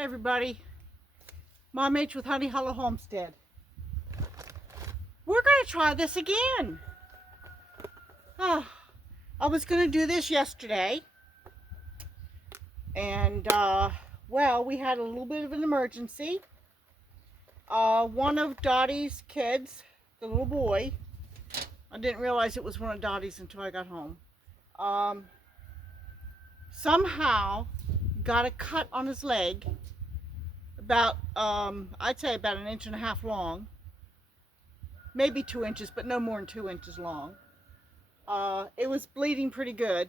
Hey everybody, Mom H with Honey Hollow Homestead. We're going to try this again. I was going to do this yesterday, and well, we had a little bit of an emergency. One of Dottie's kids, the little boy, I didn't realize it was one of Dottie's until I got home, somehow got a cut on his leg about, I'd say about 1.5 inches long, maybe 2 inches, but no more than 2 inches long. It was bleeding pretty good,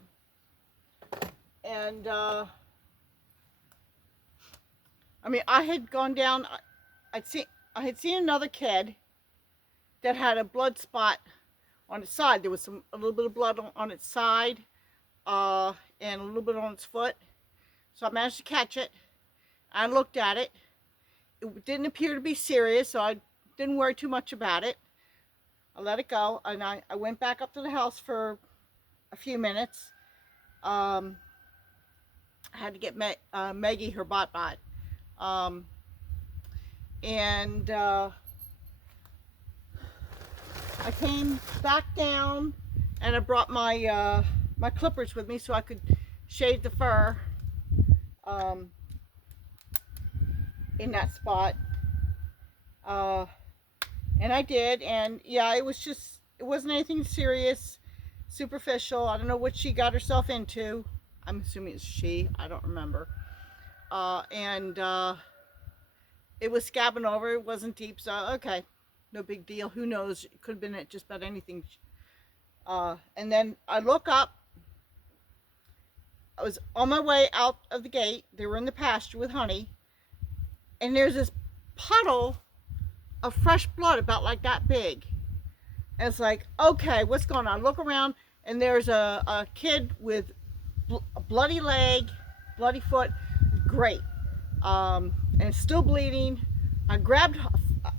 and I mean, I had gone down. I had seen another kid that had a blood spot on its side. There was a little bit of blood on its side, and a little bit on its foot. So I managed to catch it. I looked at it. It didn't appear to be serious, so I didn't worry too much about it. I let it go, and I went back up to the house for a few minutes. I had to get Maggie her bot. And I came back down, and I brought my my clippers with me so I could shave the fur in that spot. And I did, and yeah, it wasn't anything serious, superficial. I don't know what she got herself into. I'm assuming it's she, I don't remember. And it was scabbing over, it wasn't deep, so okay, no big deal. Who knows, it could have been just about anything. And then I look up, I was on my way out of the gate, they were in the pasture with Honey, and there's this puddle of fresh blood about like that big. And it's like, okay, what's going on? I look around, and there's a kid with a bloody leg, bloody foot, great. And it's still bleeding. I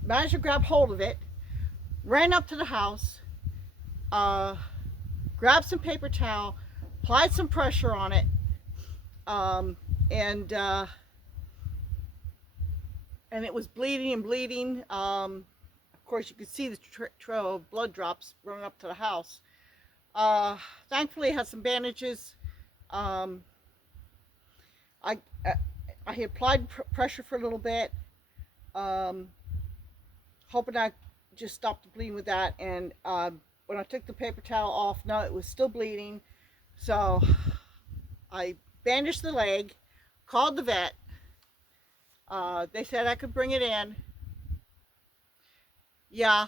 managed to grab hold of it, ran up to the house, grabbed some paper towel, applied some pressure on it, and it was bleeding and bleeding. Of course, you could see the trail of blood drops running up to the house. Thankfully, I had some bandages. I had applied pressure for a little bit, hoping I just stopped the bleeding with that. And when I took the paper towel off, no, it was still bleeding. So I bandaged the leg, called the vet. They said I could bring it in. Yeah,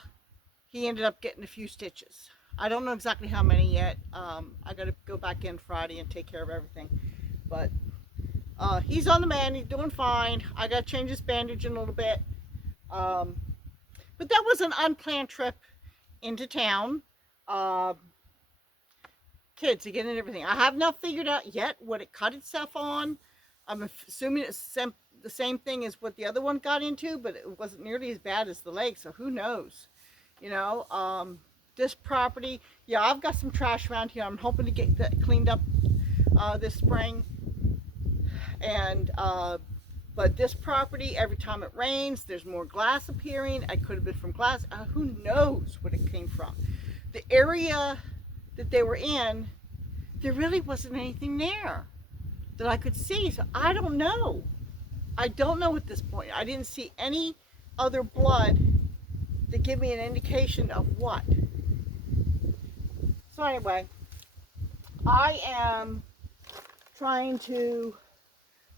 he ended up getting a few stitches. I don't know exactly how many yet. I got to go back in Friday and take care of everything. But he's on the mend. He's doing fine. I got to change his bandage in a little bit. But that was an unplanned trip into town. Kids again and everything. I have not figured out yet what it cut itself on. I'm assuming it's the same thing as what the other one got into, but it wasn't nearly as bad as the leg, so who knows? You know, this property, yeah, I've got some trash around here. I'm hoping to get that cleaned up this spring. And but this property, every time it rains, there's more glass appearing. It could have been from glass. Who knows what it came from? The area that they were in, there really wasn't anything there that I could see. So I don't know. I don't know at this point. I didn't see any other blood to give me an indication of what. So anyway, I am trying to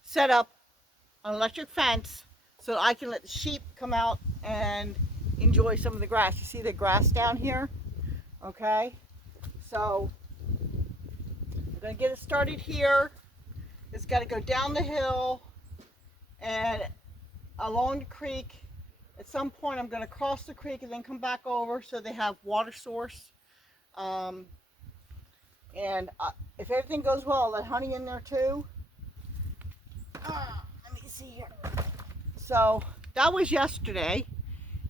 set up an electric fence so that I can let the sheep come out and enjoy some of the grass. You see the grass down here? Okay. So I'm going to get it started here. It's got to go down the hill and along the creek. At some point I'm going to cross the creek and then come back over so they have water source. And if everything goes well, I'll let Honey in there too. Let me see here. So that was yesterday.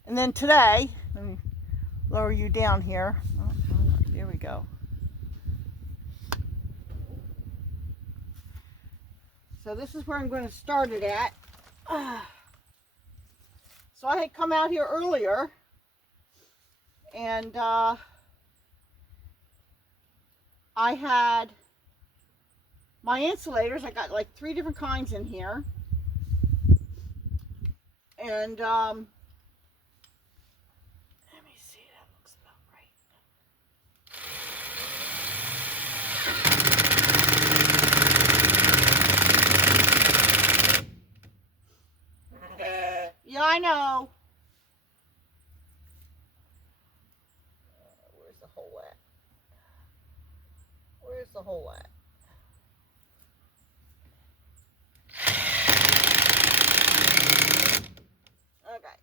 And then today, let me lower you down here. Oh, there we go. So this is where I'm going to start it at. So I had come out here earlier, and I had my insulators. I got like 3 different kinds in here, and let me see, that looks about right. Yeah, I know. Where's the hole at? Where's the hole at? Okay.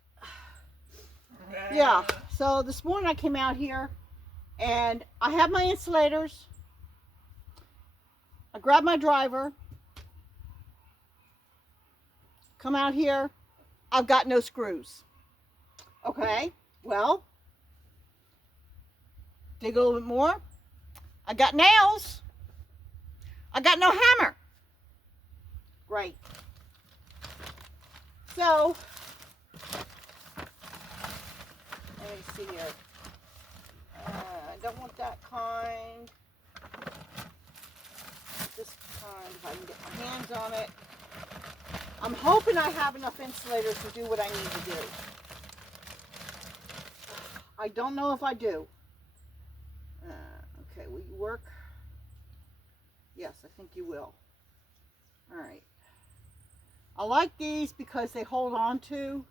Yeah, so this morning I came out here and I have my insulators. I grabbed my driver. Come out here. I've got no screws. Okay, well, dig a little bit more. I got nails. I got no hammer. Great. So, let me see here. I don't want that kind. This kind, if I can get my hands on it. I'm hoping I have enough insulators to do what I need to do. I don't know if I do. Okay, will you work? Yes, I think you will. All right. I like these because they hold on to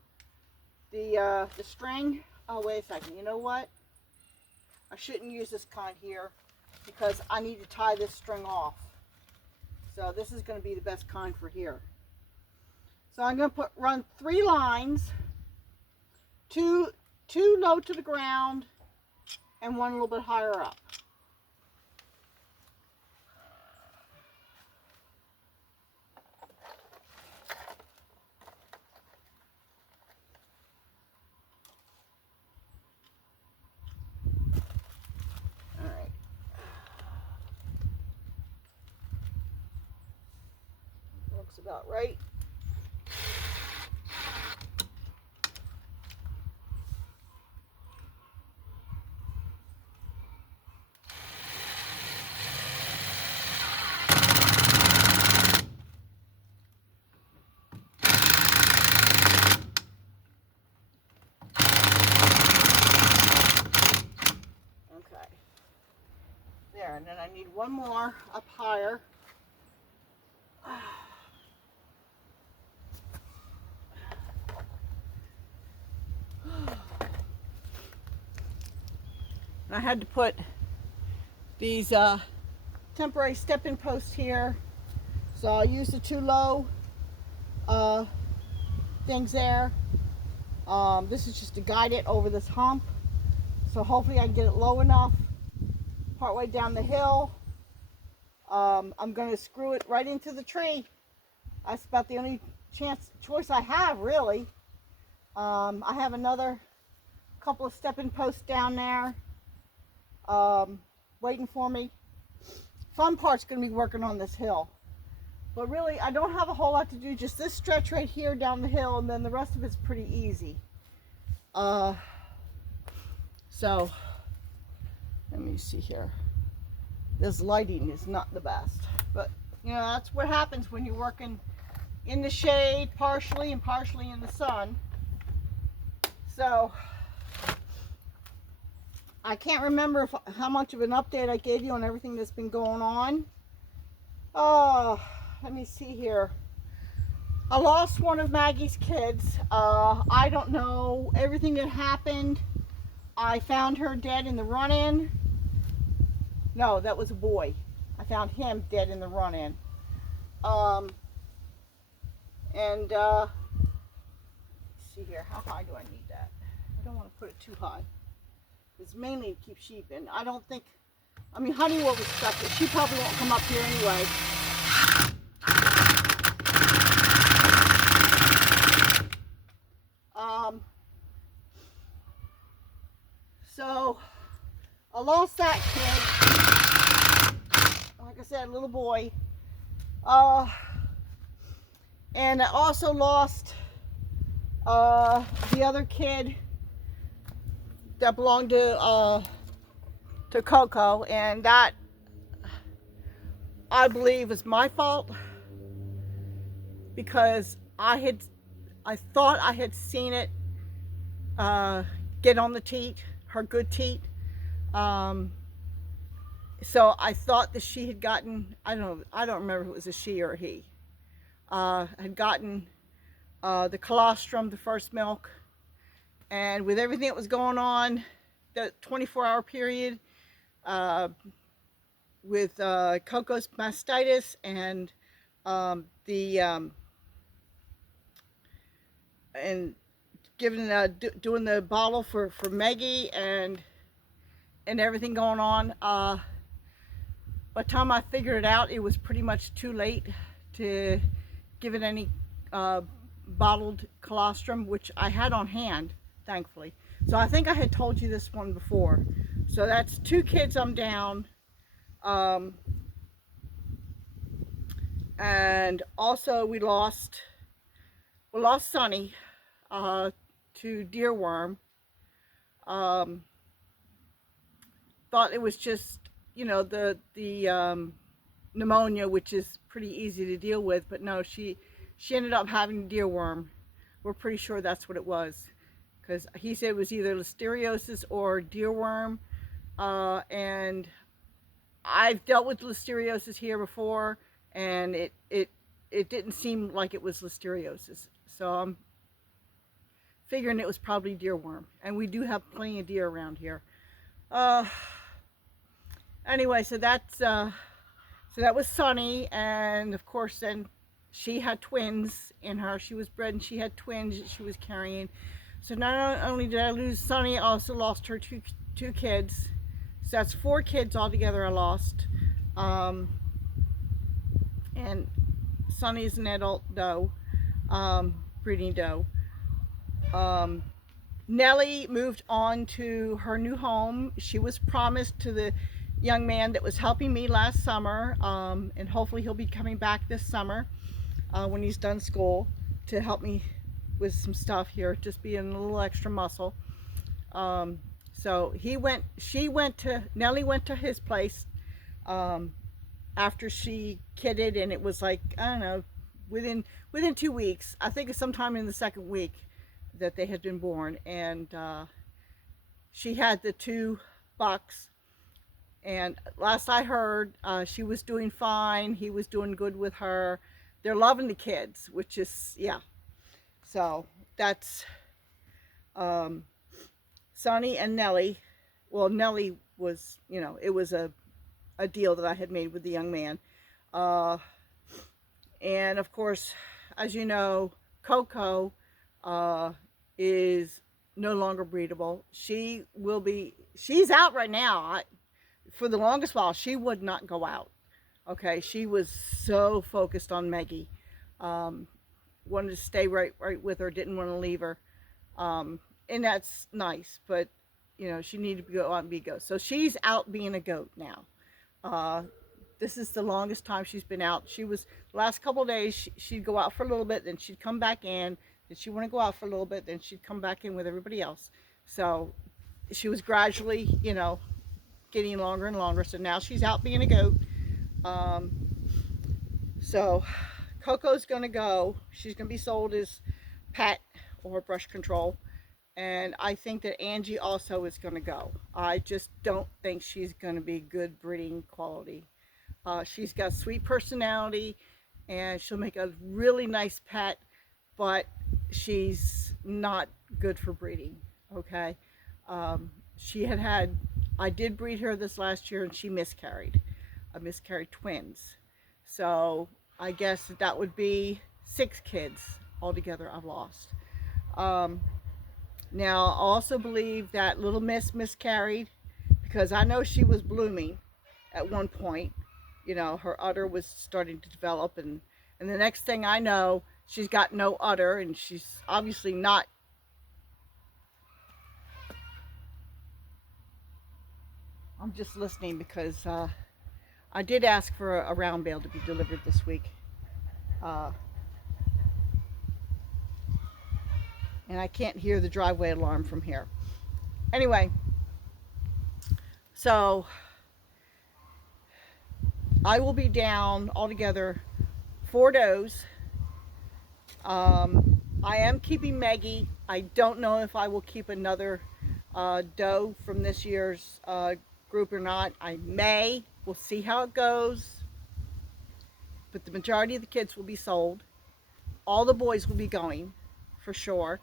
the string. Oh, wait a second. You know what? I shouldn't use this kind here because I need to tie this string off. So this is going to be the best kind for here. So I'm going to run 3 lines, two low to the ground and 1 a little bit higher up. All right. Looks about right. There, and then I need 1 more up higher. I had to put these temporary step-in posts here, so I'll use the 2 low things there. This is just to guide it over this hump, so hopefully I can get it low enough partway down the hill. I'm going to screw it right into the tree. That's about the only choice I have, really. I have another couple of step-in posts down there waiting for me. Fun part's going to be working on this hill. But really, I don't have a whole lot to do. Just this stretch right here down the hill, and then the rest of it's pretty easy. So, let me see here. This lighting is not the best. But, you know, that's what happens when you're working in the shade partially and partially in the sun. So, I can't remember how much of an update I gave you on everything that's been going on. Let me see here. I lost one of Maggie's kids. I don't know everything that happened. I found her dead in the run-in. No, that was a boy. I found him dead in the run-in. See here, how high do I need that? I don't want to put it too high. It's mainly to keep sheep in. I don't think, I mean, Honey will respect it. She probably won't come up here anyway. So, I lost that kid. Like I said, little boy. And I also lost the other kid that belonged to Coco, and that I believe is my fault because I thought I had seen it get on the teat, her good teat. Um, so I thought that she had gotten, I don't remember if it was a she or a he, had gotten the colostrum, the first milk, and with everything that was going on, the 24-hour period, uh, with Coco's mastitis and the and giving doing the bottle for Maggie and everything going on. By the time I figured it out, it was pretty much too late to give it any bottled colostrum, which I had on hand, thankfully. So I think I had told you this one before. So that's 2 kids I'm down. And also we lost Sonny to deerworm. Thought it was just, the pneumonia, which is pretty easy to deal with, but no, she ended up having deerworm. We're pretty sure that's what it was, because he said it was either listeriosis or deerworm, and I've dealt with listeriosis here before, and it didn't seem like it was listeriosis, so I'm figuring it was probably deerworm, and we do have plenty of deer around here. Anyway, so that was Sunny, and of course then she had twins in her. She was bred and she had twins that she was carrying. So not only did I lose Sunny, I also lost her two kids. So that's 4 kids altogether I lost. And Sunny's an adult doe, breeding doe. Nellie moved on to her new home. She was promised to the young man that was helping me last summer, and hopefully he'll be coming back this summer when he's done school to help me with some stuff here, just being a little extra muscle. So Nellie went to his place after she kidded, and it was like, I don't know, within 2 weeks, I think it's sometime in the 2nd week that they had been born, and she had the 2 bucks, and last I heard, she was doing fine. He was doing good with her. They're loving the kids, which is, yeah. So that's Sonny and Nellie. Well, Nellie was, it was a deal that I had made with the young man. And of course, as you know, Coco is no longer breedable. She's out right now. For the longest while, she would not go out. Okay, she was so focused on Maggie. Wanted to stay right with her, didn't want to leave her. And that's nice, but she needed to go out and be a goat. So she's out being a goat now. This is the longest time she's been out. She was, the last couple of days, she'd go out for a little bit, then she'd come back in. Then she'd want to go out for a little bit, then she'd come back in with everybody else. So she was gradually, getting longer and longer. So now she's out being a goat. So Coco's gonna go. She's gonna be sold as pet or brush control. And I think that Angie also is gonna go. I just don't think she's gonna be good breeding quality. She's got a sweet personality and she'll make a really nice pet, but she's not good for breeding. Okay. I did breed her this last year and she miscarried. I miscarried twins. So I guess that would be 6 kids altogether I've lost. Now I also believe that Little Miss miscarried because I know she was blooming at one point. Her udder was starting to develop, and the next thing I know, she's got no udder, and she's obviously not. I'm just listening because I did ask for a round bale to be delivered this week. and I can't hear the driveway alarm from here. Anyway, so I will be down altogether 4 does. I am keeping Maggie. I don't know if I will keep another doe from this year's group or not. I may. We'll see how it goes. But the majority of the kids will be sold. All the boys will be going, for sure.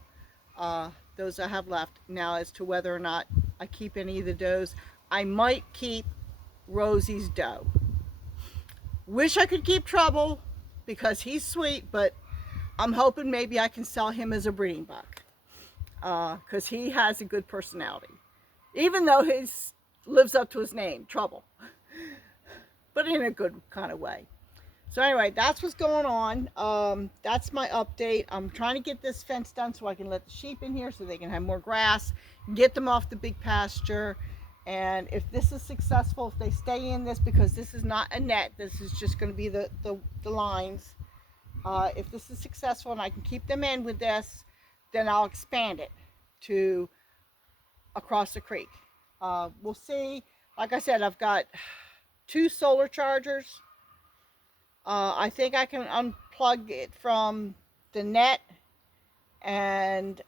Those I have left. Now, as to whether or not I keep any of the does, I might keep Rosie's doe. Wish I could keep Trouble because he's sweet, but I'm hoping maybe I can sell him as a breeding buck because he has a good personality, even though he lives up to his name, Trouble, but in a good kind of way. So anyway, that's what's going on. That's my update. I'm trying to get this fence done so I can let the sheep in here so they can have more grass, get them off the big pasture. And if this is successful, if they stay in this, because this is not a net, this is just going to be the lines. If this is successful and I can keep them in with this, then I'll expand it to across the creek. We'll see. Like I said, I've got 2 solar chargers. I think I can unplug it from the net and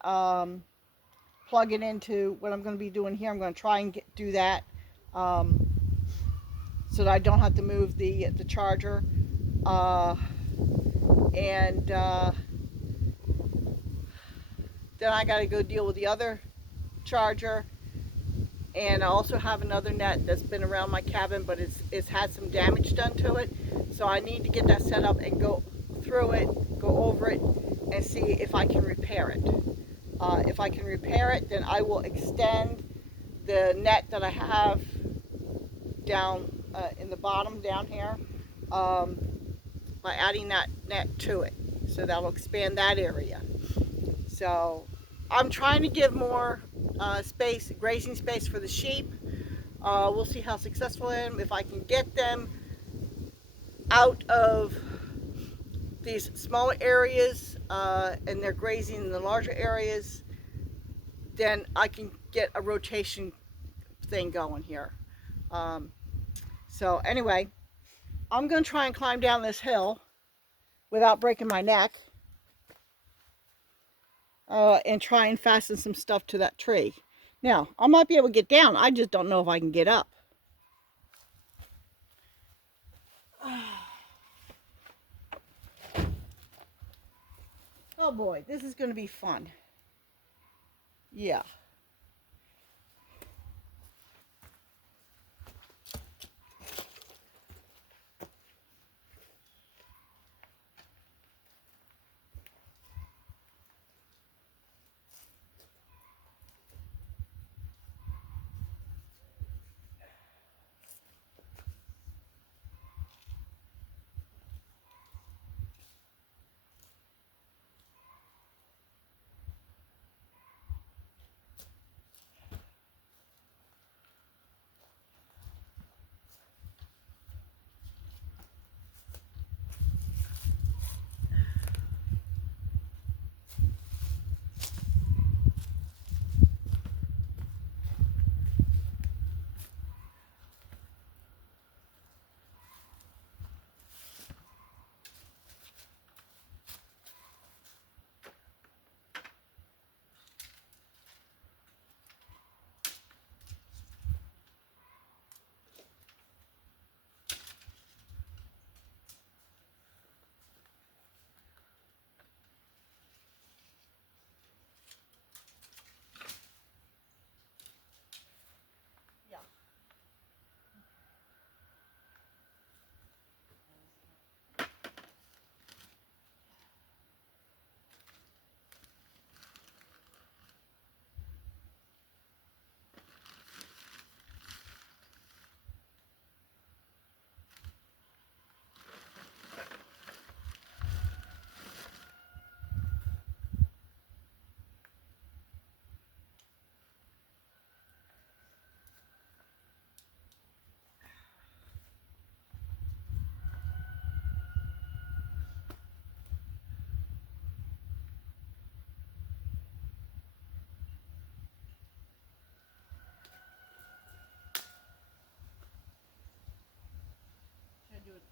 plug it into what I'm going to be doing here. I'm going to try and do that so that I don't have to move the charger. And then I got to go deal with the other charger. And I also have another net that's been around my cabin, but it's had some damage done to it. So I need to get that set up and go through it, go over it, and see if I can repair it. If I can repair it, then I will extend the net that I have down in the bottom down here by adding that net to it. So that will expand that area. So I'm trying to give more space, grazing space for the sheep. We'll see how successful I am. If I can get them out of these smaller areas and they're grazing in the larger areas, then I can get a rotation thing going here. So anyway, I'm going to try and climb down this hill without breaking my neck and try and fasten some stuff to that tree. Now, I might be able to get down. I just don't know if I can get up. Oh boy, this is going to be fun. Yeah.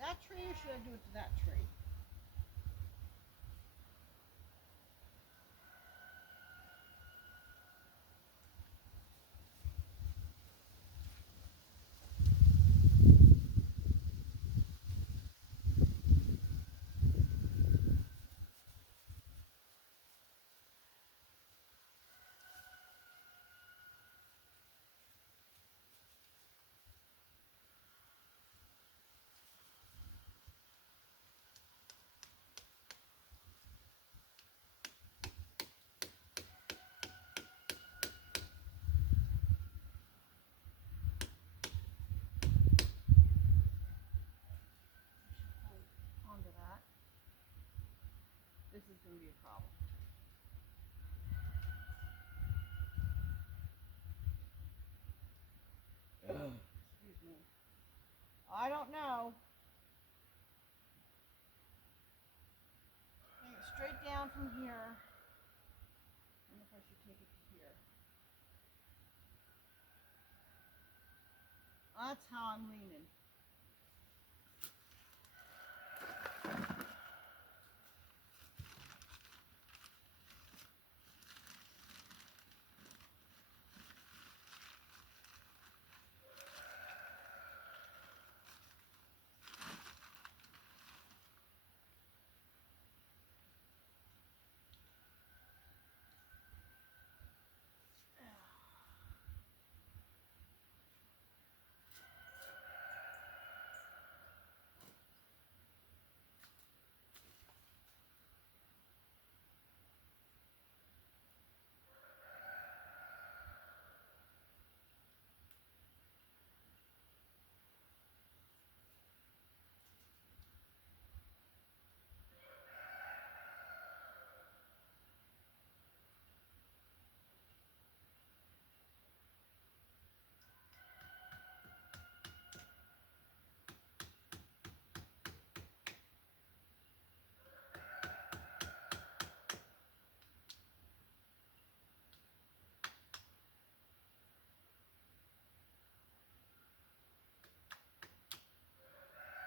That tree, or should I do it to that tree? Hold onto that. This is going to be a problem. Excuse me. I don't know. Hang it straight down from here. I wonder if I should take it to here. That's how I'm leaning.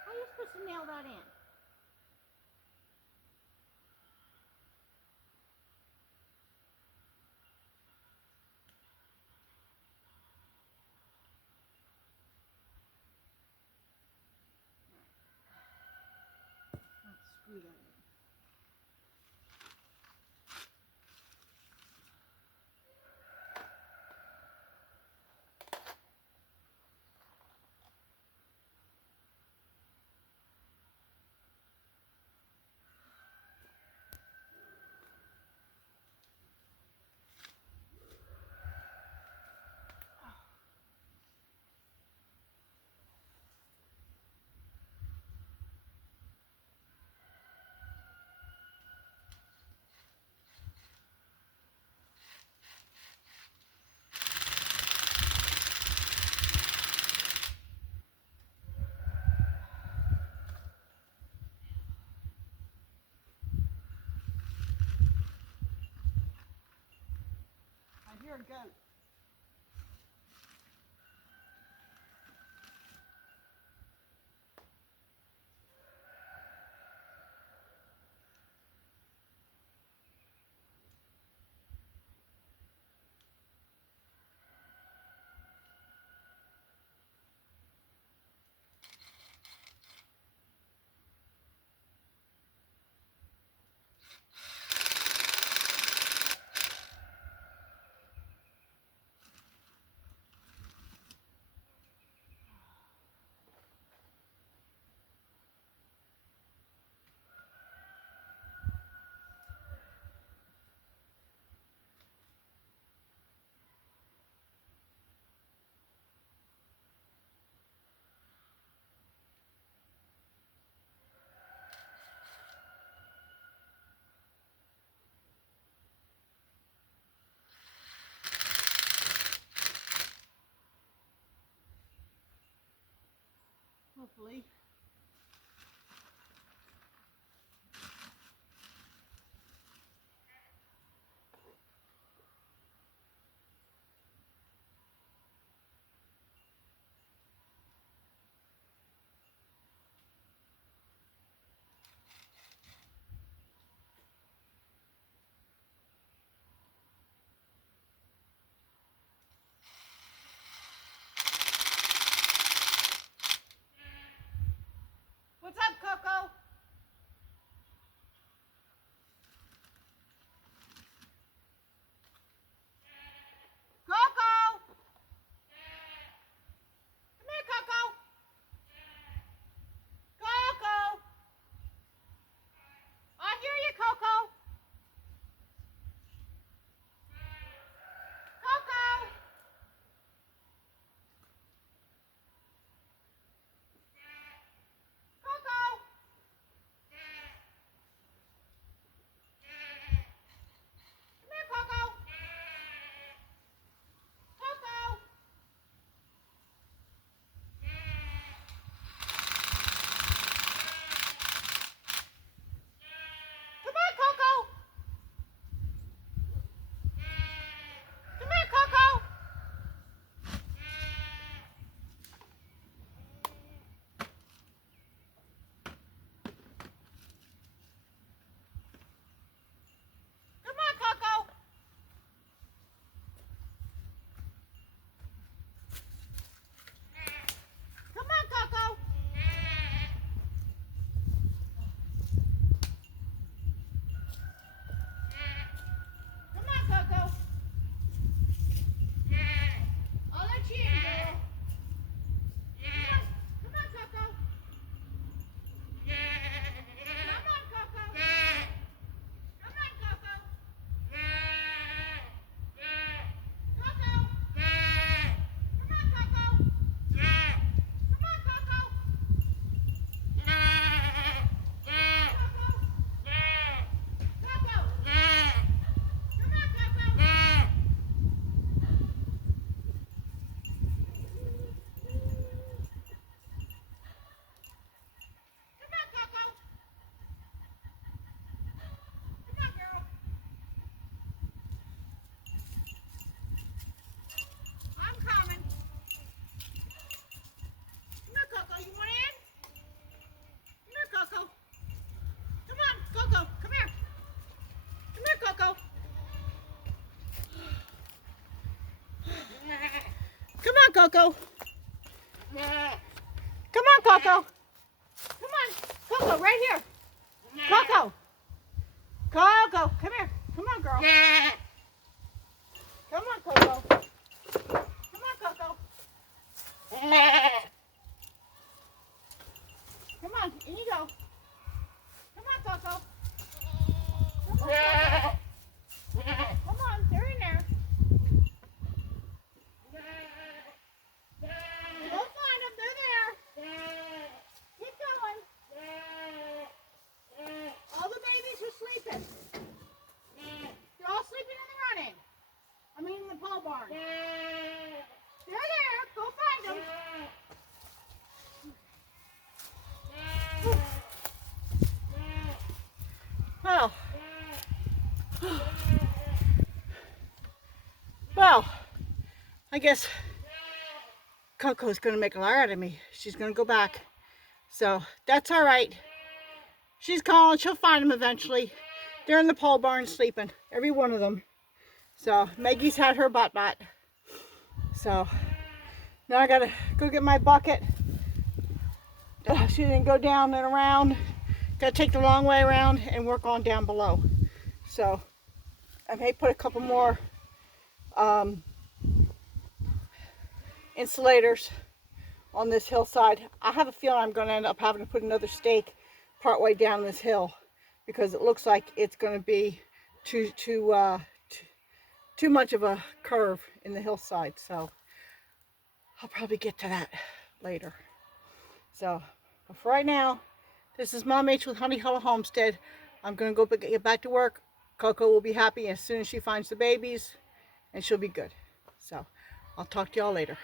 How are you supposed to nail that in? Let's screw that in. I hear a goat. Hopefully. Coco. Come on, Coco. Come on, Coco, right here. Coco. Coco, come here. Come on, girl. Come on, Coco. Come on, Coco. Come on, in you go. Come on, Coco. Come on, Coco. Come on, they're in there. Go find them, they're there. Keep going. All the babies are sleeping. They're all sleeping in the run-in. I mean in the pole barn. They're there. Go find them. Well. Well, I guess Coco's going to make a liar out of me. She's going to go back. So that's all right. She's calling. She'll find them eventually. They're in the pole barn sleeping. Every one of them. So Maggie's had her bot. So now I got to go get my bucket. She didn't go down and around. Got to take the long way around and work on down below. So I may put a couple more insulators on this hillside. I have a feeling I'm going to end up having to put another stake partway down this hill because it looks like it's going to be too much of a curve in the hillside. So I'll probably get to that later. So but for right now, this is Mom H with Honey Hollow Homestead. I'm going to go get back to work. Coco will be happy as soon as she finds the babies, and she'll be good. So I'll talk to y'all later.